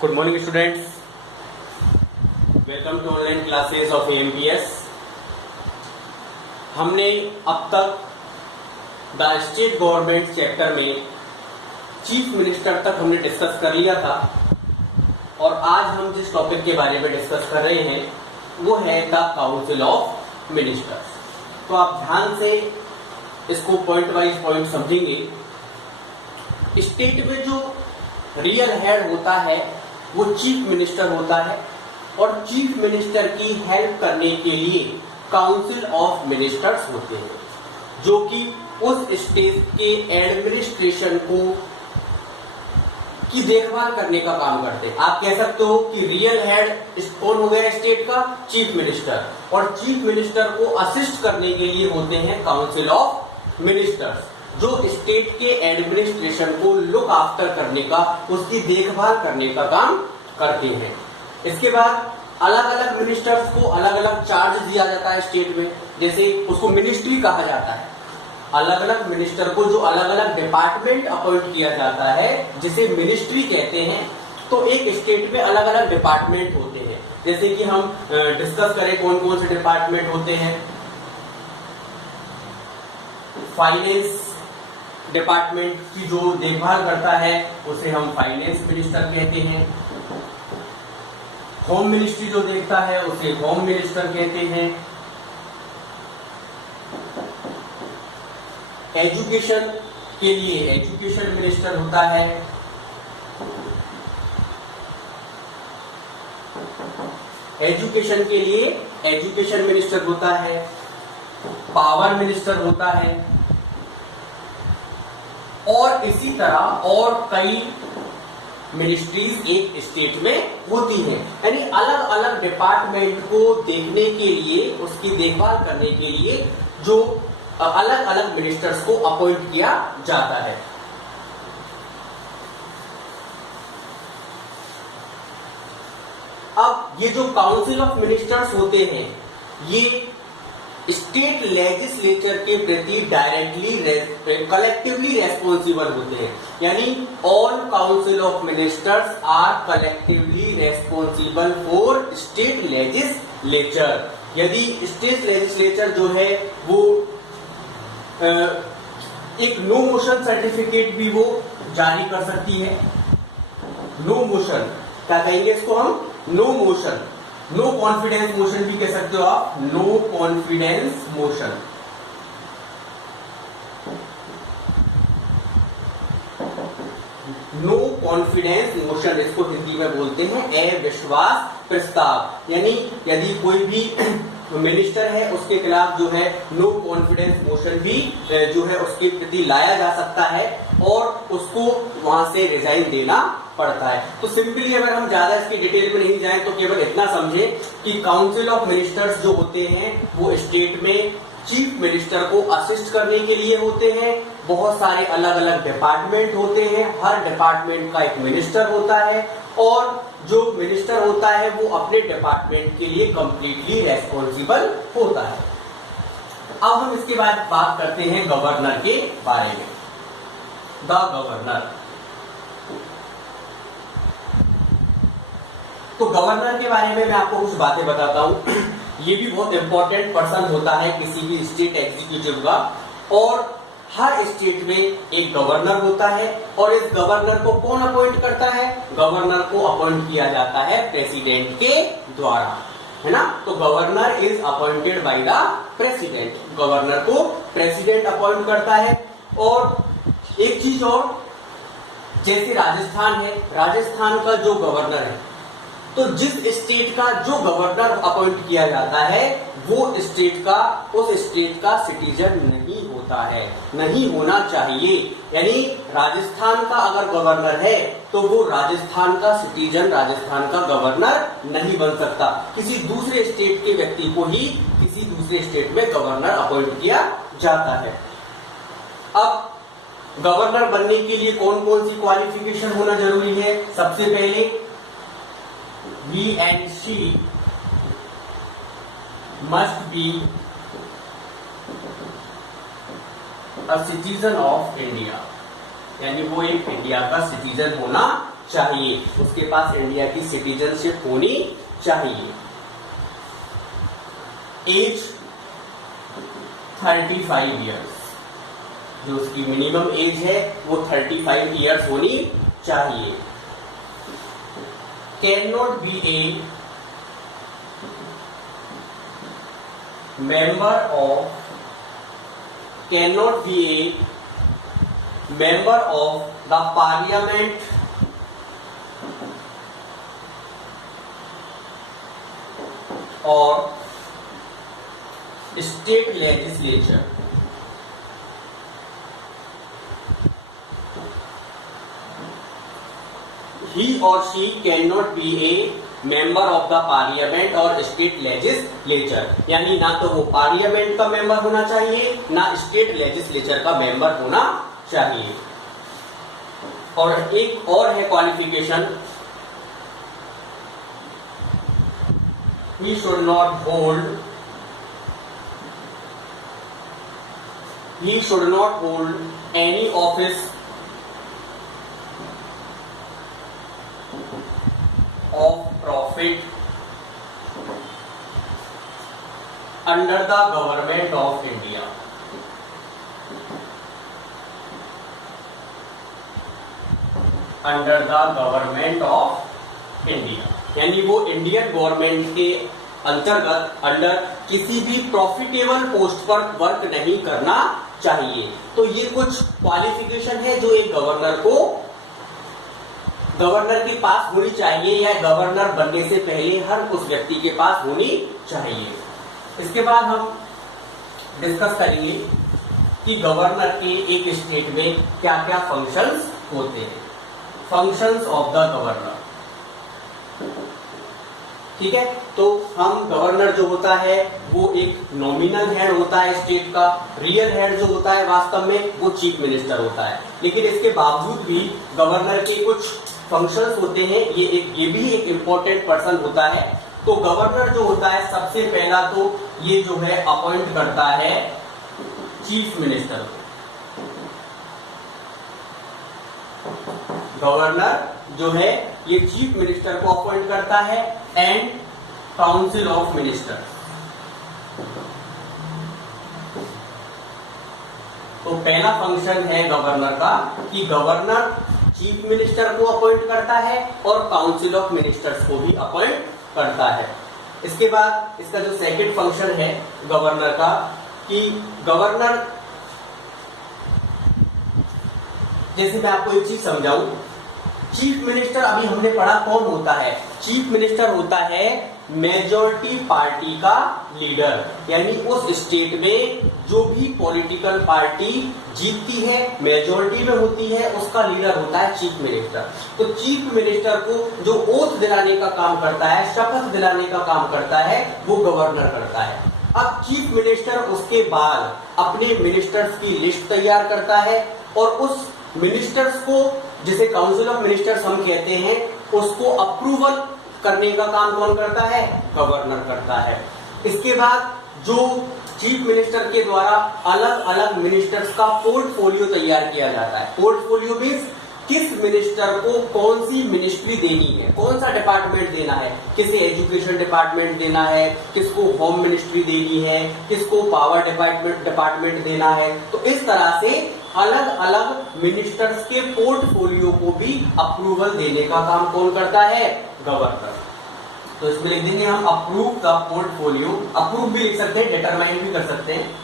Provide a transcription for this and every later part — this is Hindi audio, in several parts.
Good morning students, welcome to online classes of AMPS. हमने अब तक द स्टेट गवर्नमेंट चैप्टर में चीफ मिनिस्टर तक हमने डिस्कस कर लिया था और आज हम जिस टॉपिक के बारे में डिस्कस कर रहे हैं वो है द काउंसिल ऑफ मिनिस्टर्स। तो आप ध्यान से इसको पॉइंट वाइज पॉइंट समझेंगे। स्टेट में जो रियल हेड होता है वो चीफ मिनिस्टर होता है और चीफ मिनिस्टर की हेल्प करने के लिए काउंसिल ऑफ मिनिस्टर्स होते हैं जो कि उस स्टेट के एडमिनिस्ट्रेशन की देखभाल करने का काम करते हैं। आप कह सकते हो कि रियल हेड कौन हो गया स्टेट का? Chief minister. और चीफ मिनिस्टर को असिस्ट करने के लिए होते हैं काउंसिल ऑफ मिनिस्टर्स जो स्टेट के एडमिनिस्ट्रेशन को लुक आफ्टर करने का, उसकी देखभाल करने का काम करते हैं। इसके बाद अलग अलग मिनिस्टर्स को अलग अलग चार्ज दिया जाता है स्टेट में, जैसे उसको मिनिस्ट्री कहा जाता है। अलग अलग मिनिस्टर को जो अलग अलग डिपार्टमेंट अपॉइंट किया जाता है जिसे मिनिस्ट्री कहते हैं। तो एक स्टेट में अलग अलग डिपार्टमेंट होते हैं, जैसे कि हम डिस्कस करें कौन कौन से डिपार्टमेंट होते हैं। फाइनेंस डिपार्टमेंट की जो देखभाल करता है उसे हम फाइनेंस मिनिस्टर कहते हैं। होम मिनिस्ट्री जो देखता है उसे होम मिनिस्टर कहते हैं। एजुकेशन के लिए एजुकेशन मिनिस्टर होता है। एजुकेशन के लिए एजुकेशन मिनिस्टर होता है। पावर मिनिस्टर होता है और इसी तरह और कई मिनिस्ट्रीज एक स्टेट में होती हैं। यानी अलग अलग डिपार्टमेंट को देखने के लिए, उसकी देखभाल करने के लिए जो अलग अलग मिनिस्टर्स को अपॉइंट किया जाता है। अब ये जो काउंसिल ऑफ मिनिस्टर्स होते हैं ये स्टेट लेजिस्लेचर के प्रति डायरेक्टली कलेक्टिवली रेस्पॉन्सिबल होते हैं। यानी all council of ministers are collectively responsible for state legislature. यदि स्टेट लेजिस्लेचर जो है वो एक नो मोशन सर्टिफिकेट भी वो जारी कर सकती है। नो मोशन क्या कहेंगे इसको हम? No motion, no confidence motion भी कह सकते हो आप। No confidence motion. No confidence motion इसको हिंदी में बोलते हैं अविश्वास प्रस्ताव। यानी यदि कोई भी मिनिस्टर है उसके खिलाफ जो है नो कॉन्फिडेंस मोशन भी जो है उसके प्रति लाया जा सकता है और उसको वहां से रिजाइन देना पड़ता है। तो सिंपली अगर हम ज्यादा इसकी डिटेल में नहीं जाएं तो केवल इतना समझें कि काउंसिल ऑफ मिनिस्टर्स जो होते हैं वो स्टेट में चीफ मिनिस्टर को असिस्ट करने के लिए होते हैं। बहुत सारे अलग अलग डिपार्टमेंट होते हैं, हर डिपार्टमेंट का एक मिनिस्टर होता है और जो मिनिस्टर होता है वो अपने डिपार्टमेंट के लिए कंप्लीटली रेस्पॉन्सिबल होता है। अब हम इसके बाद बात करते हैं गवर्नर के बारे में। The governor. तो गवर्नर के बारे में मैं आपको कुछ बातें बताता हूं। ये भी बहुत इंपॉर्टेंट पर्सन होता है किसी भी स्टेट एग्जीक्यूटिव का और हर स्टेट में एक गवर्नर होता है और इस गवर्नर को कौन अपॉइंट करता है? गवर्नर को अपॉइंट किया जाता है प्रेसिडेंट के द्वारा, है ना। तो governor is appointed by the president. Governor को प्रेसिडेंट अपॉइंट करता है। और एक चीज और, जैसे राजस्थान है, राजस्थान का जो गवर्नर है तो जिस स्टेट का जो गवर्नर अपॉइंट किया जाता है वो स्टेट का उस स्टेट का सिटीजन नहीं होता है, नहीं होना चाहिए। यानी राजस्थान का अगर गवर्नर है तो वो राजस्थान का सिटीजन, राजस्थान का गवर्नर नहीं बन सकता। किसी दूसरे स्टेट के व्यक्ति को ही किसी दूसरे स्टेट में गवर्नर अपॉइंट किया जाता है। अब गवर्नर बनने के लिए कौन कौन सी क्वालिफिकेशन होना जरूरी है? सबसे पहले he and she must be a citizen of India। यानी वो एक इंडिया का सिटीजन होना चाहिए, उसके पास इंडिया की सिटीजनशिप होनी चाहिए। एज 35 ईयर्स, जो उसकी मिनिमम एज है वो 35 ईयर्स होनी चाहिए। Can not be A member of, can not be A member of the parliament or state legislature, he or she cannot be a member of the parliament or state legislature, यानी ना तो वो पार्लियामेंट का मेंबर होना चाहिए ना स्टेट लेजिस्लेचर का मेंबर होना चाहिए। और एक और है qualification, he should not hold any office of profit under the government of India, under the government of India, यानी वो इंडियन गवर्नमेंट के अंतर्गत अंडर किसी भी प्रॉफिटेबल पोस्ट पर वर्क नहीं करना चाहिए। तो ये कुछ क्वालिफिकेशन है जो एक गवर्नर को, गवर्नर के पास होनी चाहिए या गवर्नर बनने से पहले हर उस व्यक्ति के पास होनी चाहिए। इसके बाद हम डिस्कस करेंगे कि गवर्नर के एक स्टेट में क्या क्या फंक्शंस होते हैं। फंक्शंस ऑफ द गवर्नर, ठीक है। तो हम गवर्नर जो होता है वो एक नॉमिनल हेड होता है स्टेट का, रियल हेड जो होता है वास्तव में वो चीफ मिनिस्टर होता है। लेकिन इसके बावजूद भी गवर्नर के कुछ फंक्शंस होते हैं, ये भी एक इम्पोर्टेंट पर्सन होता है। तो गवर्नर जो होता है सबसे पहला तो ये जो है अपॉइंट करता है चीफ मिनिस्टर को। गवर्नर जो है ये चीफ मिनिस्टर को अपॉइंट करता है एंड काउंसिल ऑफ मिनिस्टर। तो पहला फंक्शन है गवर्नर का कि गवर्नर चीफ मिनिस्टर को अपॉइंट करता है और काउंसिल ऑफ मिनिस्टर्स को भी अपॉइंट करता है। इसके बाद इसका जो सेकंड फंक्शन है गवर्नर का कि गवर्नर, जैसे मैं आपको एक चीज समझाऊं, चीफ मिनिस्टर अभी हमने पढ़ा कौन होता है। चीफ मिनिस्टर होता है मेजॉरिटी पार्टी का लीडर, यानी उस स्टेट में जो भी पॉलिटिकल पार्टी जीतती है, मेजॉरिटी में होती है, उसका लीडर होता है चीफ मिनिस्टर। तो चीफ मिनिस्टर को जो ओथ दिलाने का काम करता है, शपथ दिलाने का काम करता है, वो गवर्नर करता है। अब चीफ मिनिस्टर उसके बाद अपने मिनिस्टर्स की लिस्ट तैयार करता है और उस मिनिस्टर्स को, जिसे काउंसिल ऑफ मिनिस्टर्स हम कहते हैं, उसको अप्रूवल करने का काम कौन करता है? गवर्नर करता है। इसके बाद जो चीफ मिनिस्टर के द्वारा अलग अलग मिनिस्टर्स का पोर्टफोलियो तैयार किया जाता है। पोर्टफोलियो मींस किस मिनिस्टर को कौन सी मिनिस्ट्री देनी है, कौन सा डिपार्टमेंट देना है, किसे एजुकेशन डिपार्टमेंट देना है, किसको होम मिनिस्ट्री देनी है, किसको पावर डिपार्टमेंट देना है। तो इस तरह से अलग अलग मिनिस्टर्स के पोर्टफोलियो को भी अप्रूवल देने का काम कौन करता है? गवर्नर। तो इसमें लिख देंगे हम अप्रूव द पोर्टफोलियो, अप्रूव भी लिख सकते हैं, डिटरमाइन भी कर सकते हैं।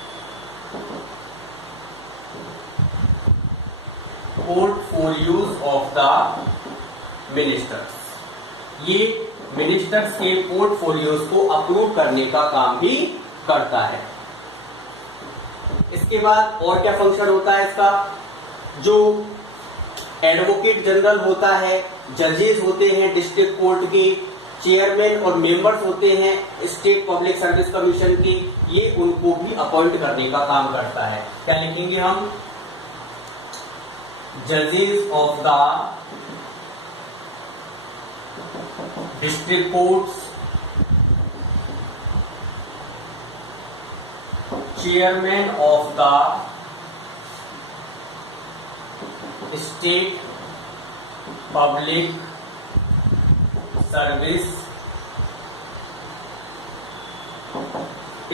पोर्टफोलियोज ऑफ द मिनिस्टर्स, ये मिनिस्टर्स के पोर्टफोलियोज को अप्रूव करने का काम भी करता है। इसके बाद और क्या फंक्शन होता है इसका? जो एडवोकेट जनरल होता है, जजेस होते हैं डिस्ट्रिक्ट कोर्ट के, चेयरमैन और मेंबर्स होते हैं स्टेट पब्लिक सर्विस कमीशन के, ये उनको भी अपॉइंट करने का काम करता है। क्या लिखेंगे हम? जजेस of the district courts, chairman of the state public service,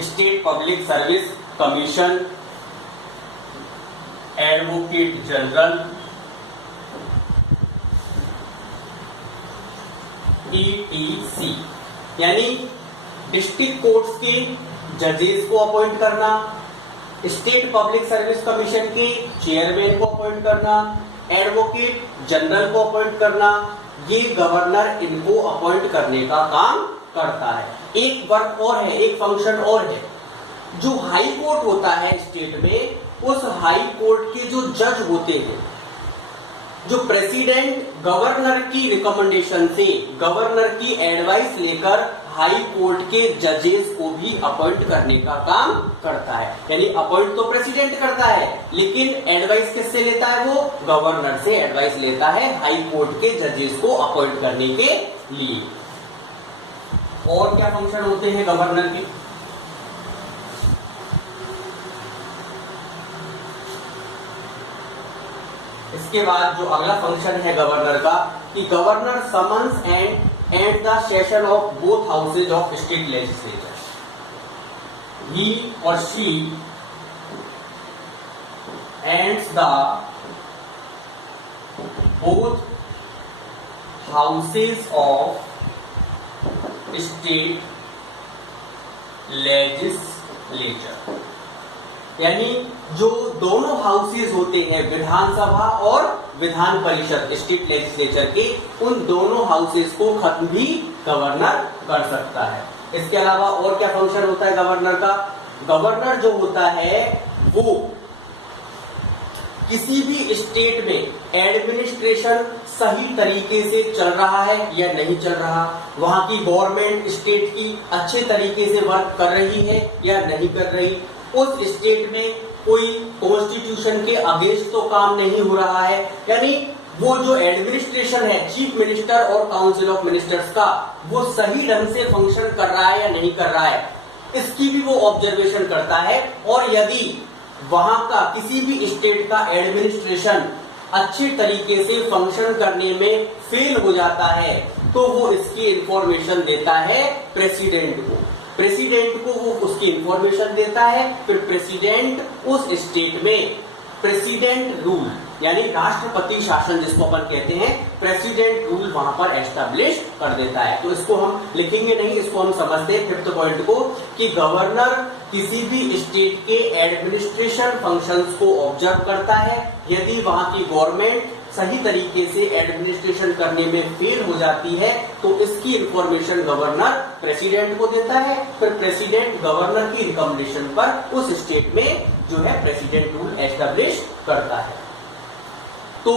state public service commission, advocate general, ETC, यानी डिस्ट्रिक्ट कोर्ट्स के जजेस को अपॉइंट करना, स्टेट पब्लिक सर्विस कमीशन के चेयरमैन को अपॉइंट करना, एडवोकेट जनरल को अपॉइंट करना, ये गवर्नर इनको अपॉइंट करने का काम करता है। एक वर्क और है, एक फंक्शन और है, जो हाई कोर्ट होता है स्टेट में, उस हाई कोर्ट के जो जज होते हैं, जो प्रेसिडेंट गवर्नर की रिकमेंडेशन से, गवर्नर की एडवाइस लेकर हाई कोर्ट के जजेस को भी अपॉइंट करने का काम करता है। यानी अपॉइंट तो प्रेसिडेंट करता है, लेकिन एडवाइस किससे लेता है? वो गवर्नर से एडवाइस लेता है हाई कोर्ट के जजेस को अपॉइंट करने के लिए। और क्या फंक्शन होते हैं गवर्नर के? इसके बाद जो अगला फंक्शन है गवर्नर का, कि governor summons and the session of both houses of state legislature. He और she ends the both houses of state legislature, यानी जो दोनों हाउसेज होते हैं, विधानसभा और विधान परिषद स्टेट लेजिस्लेचर के, उन दोनों हाउसेज को खत्म भी गवर्नर कर सकता है। इसके अलावा और क्या फंक्शन होता है गवर्नर का? गवर्नर जो होता है वो किसी भी स्टेट में एडमिनिस्ट्रेशन सही तरीके से चल रहा है या नहीं चल रहा, वहां की गवर्नमेंट स्टेट की अच्छे तरीके से वर्क कर रही है या नहीं कर रही, उस स्टेट में कोई कॉन्स्टिट्यूशन के अगेंस्ट तो काम नहीं हो रहा है, यानी वो जो एडमिनिस्ट्रेशन है चीफ मिनिस्टर और काउंसिल ऑफ मिनिस्टर्स का, वो सही ढंग से फंक्शन कर रहा है या नहीं कर रहा है, इसकी भी वो ऑब्जर्वेशन करता है। और यदि वहां का किसी भी स्टेट का एडमिनिस्ट्रेशन अच्छे तरीके से फंक्शन करने में फेल हो जाता है, तो वो इसकी इंफॉर्मेशन देता है प्रेसिडेंट को। प्रेसिडेंट को वो उसकी इंफॉर्मेशन देता है, फिर प्रेसिडेंट उस स्टेट में प्रेसिडेंट रूल, यानी राष्ट्रपति शासन जिसको अपन कहते हैं, प्रेसिडेंट रूल वहां पर एस्टैब्लिश कर देता है। तो इसको हम लिखेंगे नहीं, इसको हम समझते हैं फिफ्थ पॉइंट को, कि गवर्नर किसी भी स्टेट के एडमिनिस्ट्रेशन फंक्शंस को ऑब्जर्व करता है। यदि वहां की गवर्नमेंट सही तरीके से एडमिनिस्ट्रेशन करने में फेल हो जाती है, तो इसकी इंफॉर्मेशन गवर्नर प्रेसिडेंट को देता है, फिर प्रेसिडेंट गवर्नर की रिकमेंडेशन पर उस स्टेट में जो है प्रेसिडेंट रूल एस्टैब्लिश करता है। तो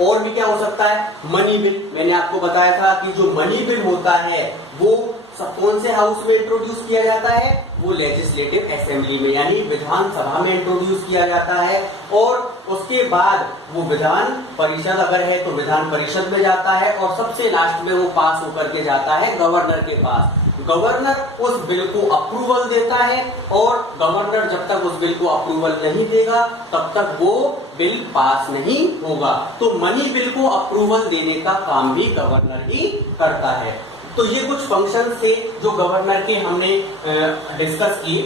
और भी क्या हो सकता है? मनी बिल, मैंने आपको बताया था कि जो मनी बिल होता है वो कौन से हाउस में इंट्रोड्यूस किया जाता है? वो लेजिस्लेटिव असेंबली में, यानी विधानसभा में इंट्रोड्यूस किया जाता है, और उसके बाद वो विधान परिषद अगर है तो विधान परिषद में जाता है, और सबसे लास्ट में वो पास होकर के जाता है गवर्नर के पास। गवर्नर उस बिल को अप्रूवल देता है, और गवर्नर जब तक उस बिल को अप्रूवल नहीं देगा तब तक वो बिल पास नहीं होगा। तो मनी बिल को अप्रूवल देने का काम भी गवर्नर ही करता है। तो ये कुछ फंक्शन थे जो गवर्नर के हमने डिस्कस किए।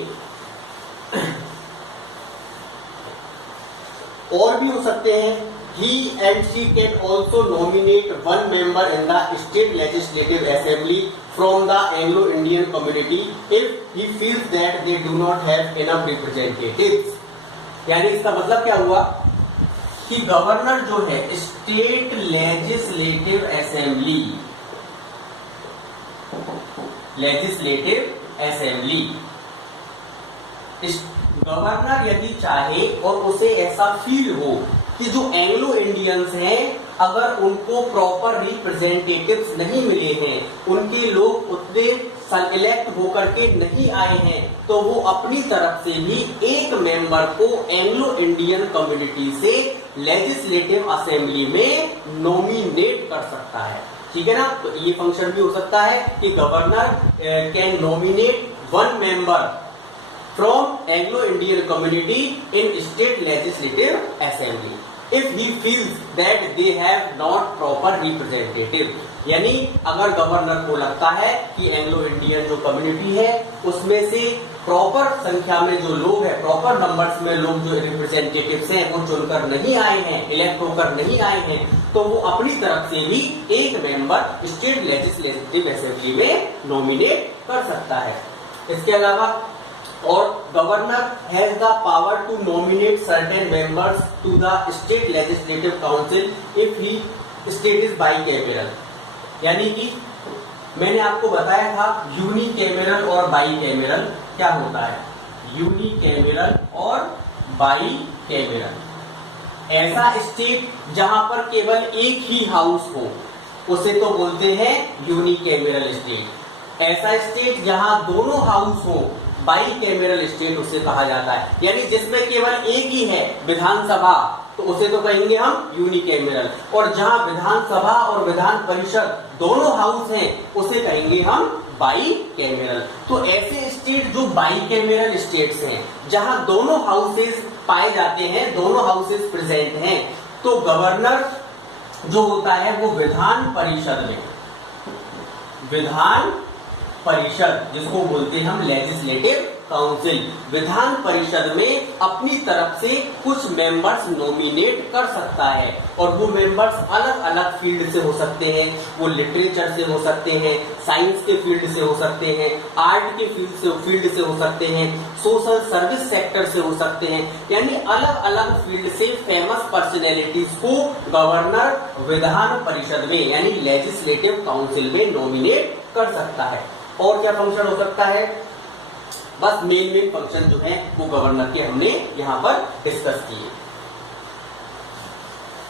और भी हो सकते हैं। He and she can also nominate one member in the state legislative assembly from the Anglo-Indian community if he feels that they do not have enough representatives। यानी इसका मतलब क्या हुआ कि गवर्नर जो है स्टेट लेजिस्लेटिव असेंबली गवर्नर यदि चाहे और उसे ऐसा फील हो कि जो एंग्लो इंडियंस हैं अगर उनको प्रॉपर रिप्रेजेंटेटिव्स नहीं मिले हैं, उनके लोग उतने इलेक्ट होकर के नहीं आए हैं, तो वो अपनी तरफ से भी एक मेंबर को एंग्लो इंडियन कम्युनिटी से लेजिस्लेटिव असेंबली में नॉमिनेट कर सकता है। ठीक है ना? तो ये फंक्शन भी हो सकता है कि governor can nominate one member from Anglo Indian community in state legislative assembly. if he feels that they have not proper representative, यानी अगर गवर्नर को लगता है कि एंग्लो इंडियन जो कम्युनिटी है उसमें से प्रॉपर संख्या में जो लोग हैं, प्रॉपर नंबर्स में लोग जो रिप्रेजेंटेटिव्स हैं वो चुनकर नहीं आए हैं, इलेक्ट होकर नहीं आए हैं, तो वो अपनी तरफ से भी एक मेंबर स्टेट लेजिस्लेटिव असेंबली में नॉमिनेट कर सकता है। इसके अलावा और governor has the power to nominate certain members to the state legislative council if he state is bicameral, यानी कि मैंने आपको बताया था यूनिकैमेरल और बाइकैमेरल क्या होता है। यूनिकैमेरल और बाइकैमेरल, ऐसा स्टेट जहां पर केवल एक ही हाउस हो उसे तो बोलते हैं यूनिकैमेरल स्टेट। ऐसा स्टेट जहां दोनों हाउस हो, बाइकैमेरल स्टेट उसे कहा जाता है, यानी जिसमें केवल एक ही है विधानसभा, तो उसे तो कहेंगे हम यूनिकैमेरल। और जहां विधानसभा और विधान परिषद दोनों हाउस हैं उसे कहेंगे हम बाइकैमेरल। तो ऐसे स्टेट जो बाइकैमेरल स्टेट्स हैं, जहां दोनों हाउसेस पाए जाते हैं, दोनों हाउसेस प्रेजेंट हैं, तो गवर्नर जो होता है वो विधान परिषद में, विधान परिषद जिसको बोलते हैं हम लेजिस्लेटिव काउंसिल, विधान परिषद में अपनी तरफ से कुछ मेंबर्स नॉमिनेट कर सकता है। और वो मेंबर्स अलग अलग फील्ड से हो सकते हैं, वो लिटरेचर से हो सकते हैं, साइंस के फील्ड से हो सकते हैं, आर्ट के फील्ड से हो सकते हैं, सोशल सर्विस सेक्टर से हो सकते हैं, यानी अलग अलग फील्ड से फेमस पर्सनैलिटीज को गवर्नर विधान परिषद में यानी लेजिस्लेटिव काउंसिल में नॉमिनेट कर सकता है। और क्या फंक्शन हो सकता है, बस मेन फंक्शन जो है वो गवर्नर के हमने यहां पर डिस्कस किए।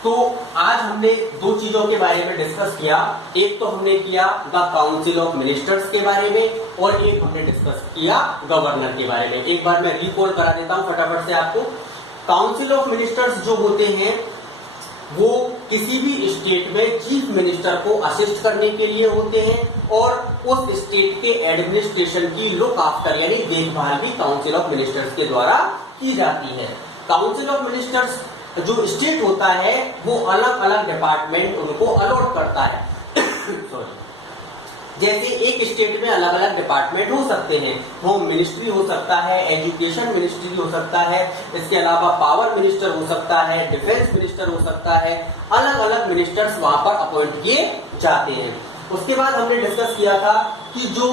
तो आज हमने दो चीजों के बारे में डिस्कस किया, एक तो हमने किया द काउंसिल ऑफ मिनिस्टर्स के बारे में और एक हमने डिस्कस किया गवर्नर के बारे में। एक बार मैं रिकॉल करा देता हूं फटाफट से आपको। काउंसिल ऑफ मिनिस्टर्स जो होते हैं वो किसी भी स्टेट में चीफ मिनिस्टर को असिस्ट करने के लिए होते हैं और उस स्टेट के एडमिनिस्ट्रेशन की लुक आफ्टर यानी देखभाल भी काउंसिल ऑफ मिनिस्टर्स के द्वारा की जाती है। काउंसिल ऑफ मिनिस्टर्स जो स्टेट होता है वो अलग अलग डिपार्टमेंट उनको अलॉट करता है सॉरी, जैसे एक स्टेट में अलग अलग डिपार्टमेंट हो सकते हैं, होम मिनिस्ट्री हो सकता है, एजुकेशन मिनिस्ट्री हो सकता है, इसके अलावा पावर मिनिस्टर हो सकता है, डिफेंस मिनिस्टर हो सकता है, अलग अलग मिनिस्टर्स वहां पर अपॉइंट किए जाते हैं। उसके बाद हमने डिस्कस किया था कि जो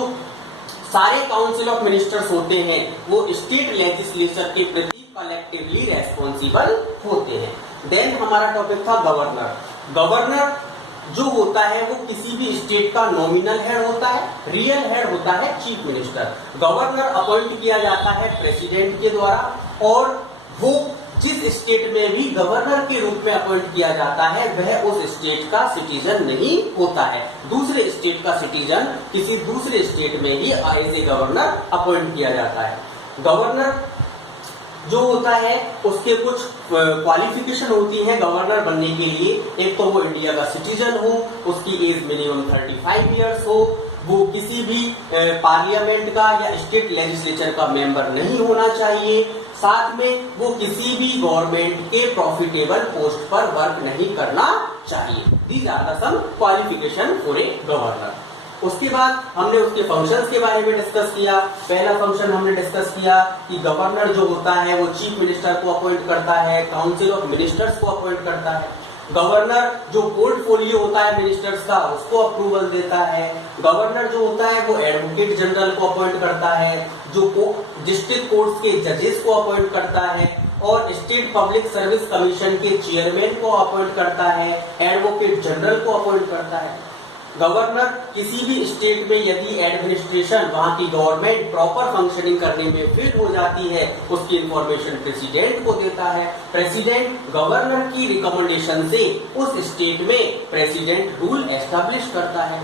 सारे काउंसिल ऑफ मिनिस्टर्स होते हैं वो स्टेट लेजिस्लेचर के प्रति कलेक्टिवली रेस्पॉन्सिबल होते हैं। देन हमारा टॉपिक था गवर्नर। गवर्नर जो होता है वो किसी भी स्टेट का नॉमिनल हेड होता है, रियल हेड होता है चीफ मिनिस्टर। गवर्नर अपॉइंट किया जाता है प्रेसिडेंट के द्वारा और वो जिस स्टेट में भी गवर्नर के रूप में अपॉइंट किया जाता है वह उस स्टेट का सिटीजन नहीं होता है, दूसरे स्टेट का सिटीजन किसी दूसरे स्टेट में ही एज ए गवर्नर अपॉइंट किया जाता है। गवर्नर जो होता है उसके कुछ क्वालिफिकेशन होती है गवर्नर बनने के लिए। एक तो वो इंडिया का सिटीजन हो, उसकी एज मिनिमम 35 इयर्स हो, वो किसी भी पार्लियामेंट का या स्टेट लेजिस्लेचर का मेंबर नहीं होना चाहिए, साथ में वो किसी भी गवर्नमेंट के प्रॉफिटेबल पोस्ट पर वर्क नहीं करना चाहिए। These are the some qualification for a governor. उसके बाद हमने उसके फंक्शंस के बारे में डिस्कस किया। पहला फंक्शन हमने डिस्कस किया कि गवर्नर जो होता है वो चीफ मिनिस्टर को अपॉइंट करता है, काउंसिल ऑफ मिनिस्टर्स को अपॉइंट करता है। गवर्नर जो पोर्टफोलियो होता है मिनिस्टर्स का उसको अप्रूवल देता है। गवर्नर जो होता है वो एडवोकेट जनरल को अपॉइंट करता है, जो डिस्ट्रिक्ट कोर्ट्स के जजेस को अपॉइंट करता है और स्टेट पब्लिक सर्विस कमीशन के चेयरमैन को अपॉइंट करता है, एडवोकेट जनरल को अपॉइंट करता है। गवर्नर किसी भी स्टेट में यदि एडमिनिस्ट्रेशन वहां की गवर्नमेंट प्रॉपर फंक्शनिंग करने में फिट हो जाती है उसकी इंफॉर्मेशन प्रेसिडेंट को देता है। प्रेसिडेंट गवर्नर की रिकमेंडेशन से उस स्टेट में प्रेसिडेंट रूल एस्टैब्लिश करता है।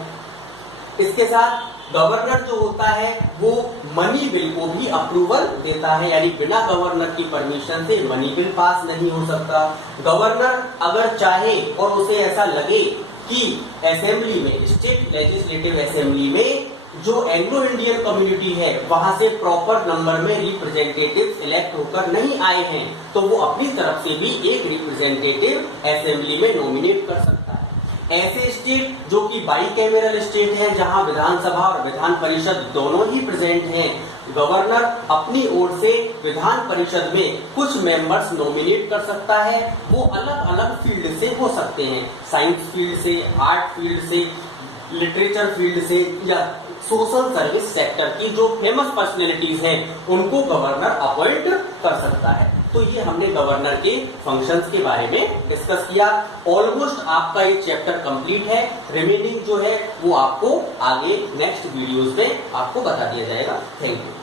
इसके साथ गवर्नर जो होता है वो मनी बिल को भी अप्रूवल देता है, यानी बिना गवर्नर की परमिशन से मनी बिल पास नहीं हो सकता। गवर्नर अगर चाहे और उसे ऐसा लगे कि असेंबली में, स्टेट लेजिस्लेटिव असेंबली में जो एंग्लो इंडियन कम्युनिटी है वहां से प्रॉपर नंबर में रिप्रेजेंटेटिव इलेक्ट होकर नहीं आए हैं, तो वो अपनी तरफ से भी एक रिप्रेजेंटेटिव असेंबली में नॉमिनेट कर सकता है। ऐसे स्टेट जो कि बाई कैमरल स्टेट है, जहां विधानसभा और विधान परिषद दोनों ही प्रेजेंट हैं, गवर्नर अपनी ओर से विधान परिषद में कुछ मेंबर्स नॉमिनेट कर सकता है। वो अलग अलग फील्ड से हो सकते हैं, साइंस फील्ड से, आर्ट फील्ड से, लिटरेचर फील्ड से, या सोशल सर्विस सेक्टर की जो फेमस पर्सनैलिटीज हैं उनको गवर्नर अपॉइंट कर सकता है। तो ये हमने गवर्नर के फंक्शंस के बारे में डिस्कस किया। ऑलमोस्ट आपका ये चैप्टर कंप्लीट है, रिमेनिंग जो है वो आपको आगे नेक्स्ट वीडियोस में आपको बता दिया जाएगा। Thank you.